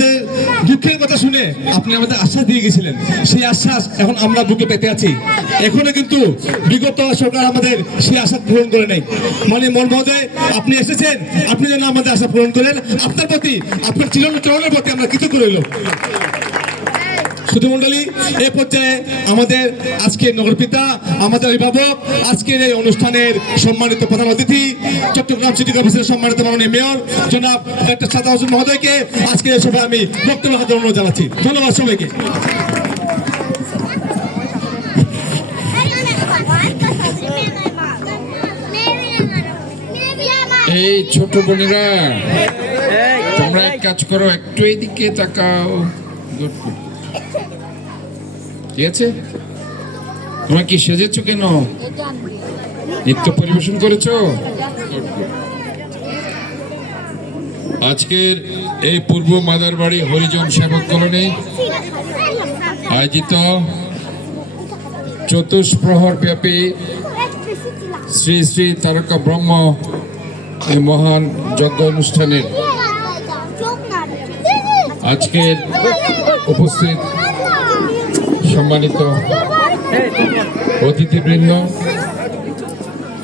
আমাদের দুঃখের কথা শুনে আপনি আমাদের আশ্বাস দিয়ে গেছিলেন, সেই আশ্বাস এখন আমরা বুকে পেতে আছি। এখনো কিন্তু বিগত সরকার আমাদের সেই আশা পূরণ করে নাই। মানে মহোদয়, আপনি এসেছেন, আপনি যেন আমাদের আশা পূরণ করেন। আপনার প্রতি, আপনার চরণের প্রতি আমরা কৃতজ্ঞ রইল। শুধু মন্ডলী, এই পর্যায়ে আমাদের আজকের নগরপিতা, আমাদের অভিভাবক, আজকের এই অনুষ্ঠানের সম্মানিত প্রধান অতিথি চট্টগ্রাম সিটি কর্পোরেশনের সম্মানিত মাননীয় মেয়র জনাব ডক্টর সাদা হোসেন মহোদয়কে আজকের এই সভায় আমি বক্তব্য রাখার অনুরোধ জানাচ্ছি। ধন্যবাদ সবাইকে। এই ছোট বোনেরা, তোমরা এক কাজ করো, একটু এইদিকে তাকাও। ঠিক আছে? তোমরা কি সেজেছো কেন? নৃত্য পরিবেশন করেছো? আজকের এই পূর্ব মাদারবাড়ি হরিজন সেবক কলোনি আয়োজিত চতুষ্প্রহর ব্যাপী শ্রী শ্রী তারকা ব্রহ্ম এই মহান যজ্ঞ অনুষ্ঠানের আজকের উপস্থিত সম্মানিত অতিথিবৃন্দ,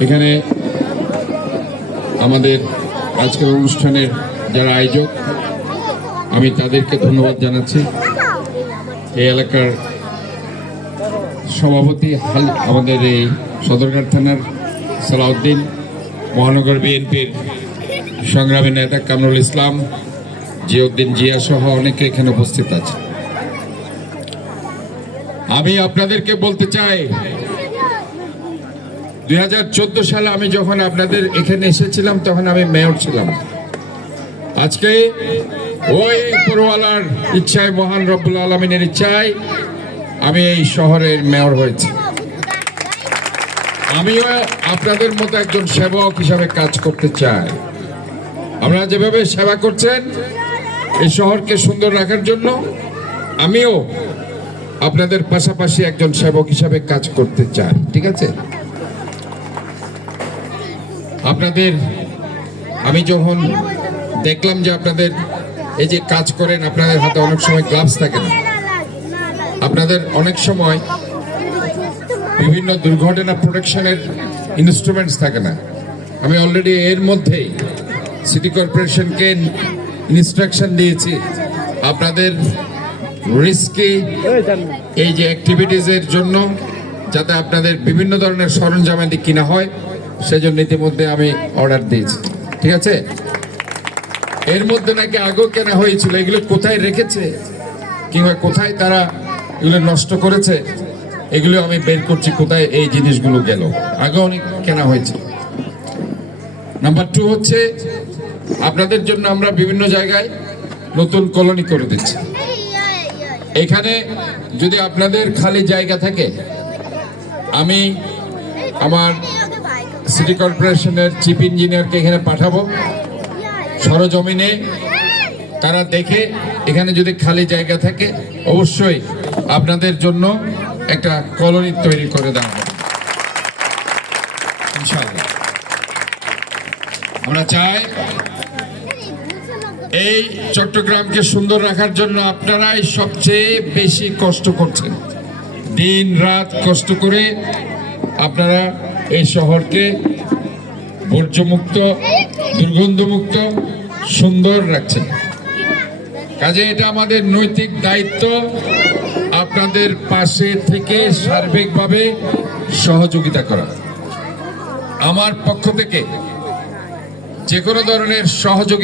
এখানে আমাদের আজকের অনুষ্ঠানের যারা আয়োজক, আমি তাদেরকে ধন্যবাদ জানাচ্ছি। এই এলাকার সভাপতি আমাদের এই সদরঘাট থানার সালাউদ্দিন, মহানগর বিএনপির সংগ্রামী নেতা কামরুল ইসলাম, জিয়াউদ্দিন জিয়া সহ অনেকে এখানে উপস্থিত আছে। আমি আপনাদেরকে বলতে চাই, 2014 সালে আমি যখন আপনাদের এখানে এসেছিলাম তখন আমি মেয়র ছিলাম। আজকে ওই উপরওয়ালার ইচ্ছায়, মহান রব্বুল আলামিনের ইচ্ছায় আমি এই শহরের মেয়র হয়েছি। আমিও আপনাদের মতো একজন সেবক হিসাবে কাজ করতে চাই। আপনারা যেভাবে সেবা করছেন এই শহরকে সুন্দর রাখার জন্য, আমিও আপনাদের পাশাপাশি একজন সেবক হিসাবে কাজ করতে চাই। ঠিক আছে? আপনাদের আমি যখন দেখলাম যে আপনাদের এই যে কাজ করেন, আপনাদের হাতে অনেক সময় গ্লাভস থাকে না, আপনাদের অনেক সময় বিভিন্ন দুর্ঘটনা প্রোটেকশনের ইনস্ট্রুমেন্টস থাকে না। আমি অলরেডি এর মধ্যেই সিটি কর্পোরেশনকে ইনস্ট্রাকশন দিয়েছি আপনাদের রিস্কি এই যে অ্যাক্টিভিটিসের জন্য যাতে আপনাদের বিভিন্ন ধরনের সরঞ্জামাদি কিনা হয়, সেজন্য ইতিমধ্যে আমি অর্ডার দিয়েছি। ঠিক আছে? এর মধ্যে নাকি আগেও কেনা হয়েছিল, এগুলো কোথায় রেখেছে কিংবা কোথায় তারা এগুলো নষ্ট করেছে, এগুলো আমি বের করছি কোথায় এই জিনিসগুলো গেল। আগে অনেক কেনা হয়েছে। নাম্বার 2 হচ্ছে, আপনাদের জন্য আমরা বিভিন্ন জায়গায় নতুন কলোনি করে দিচ্ছি। এখানে যদি আপনাদের খালি জায়গা থাকে, আমি আমার সিটি কর্পোরেশনের চিফ ইঞ্জিনিয়ারকে এখানে পাঠাবো, সরজমিনে তারা দেখে এখানে যদি খালি জায়গা থাকে অবশ্যই আপনাদের জন্য একটা কলোনি তৈরি করে দেওয়া হবে ইনশাআল্লাহ। আমরা চাই এই চট্টগ্রামকে সুন্দর রাখার জন্য আপনারাই সবচেয়ে বেশি কষ্ট করছেন। দিন রাত কষ্ট করে আপনারা এই শহরকে বর্জ্যমুক্ত, দুর্গন্ধমুক্ত, সুন্দর রাখছেন। কাজে এটা আমাদের নৈতিক দায়িত্ব আপনাদের পাশে থেকে সার্বিকভাবে সহযোগিতা করা। আমার পক্ষ থেকে যে কোনো ধরনের সহযোগিতা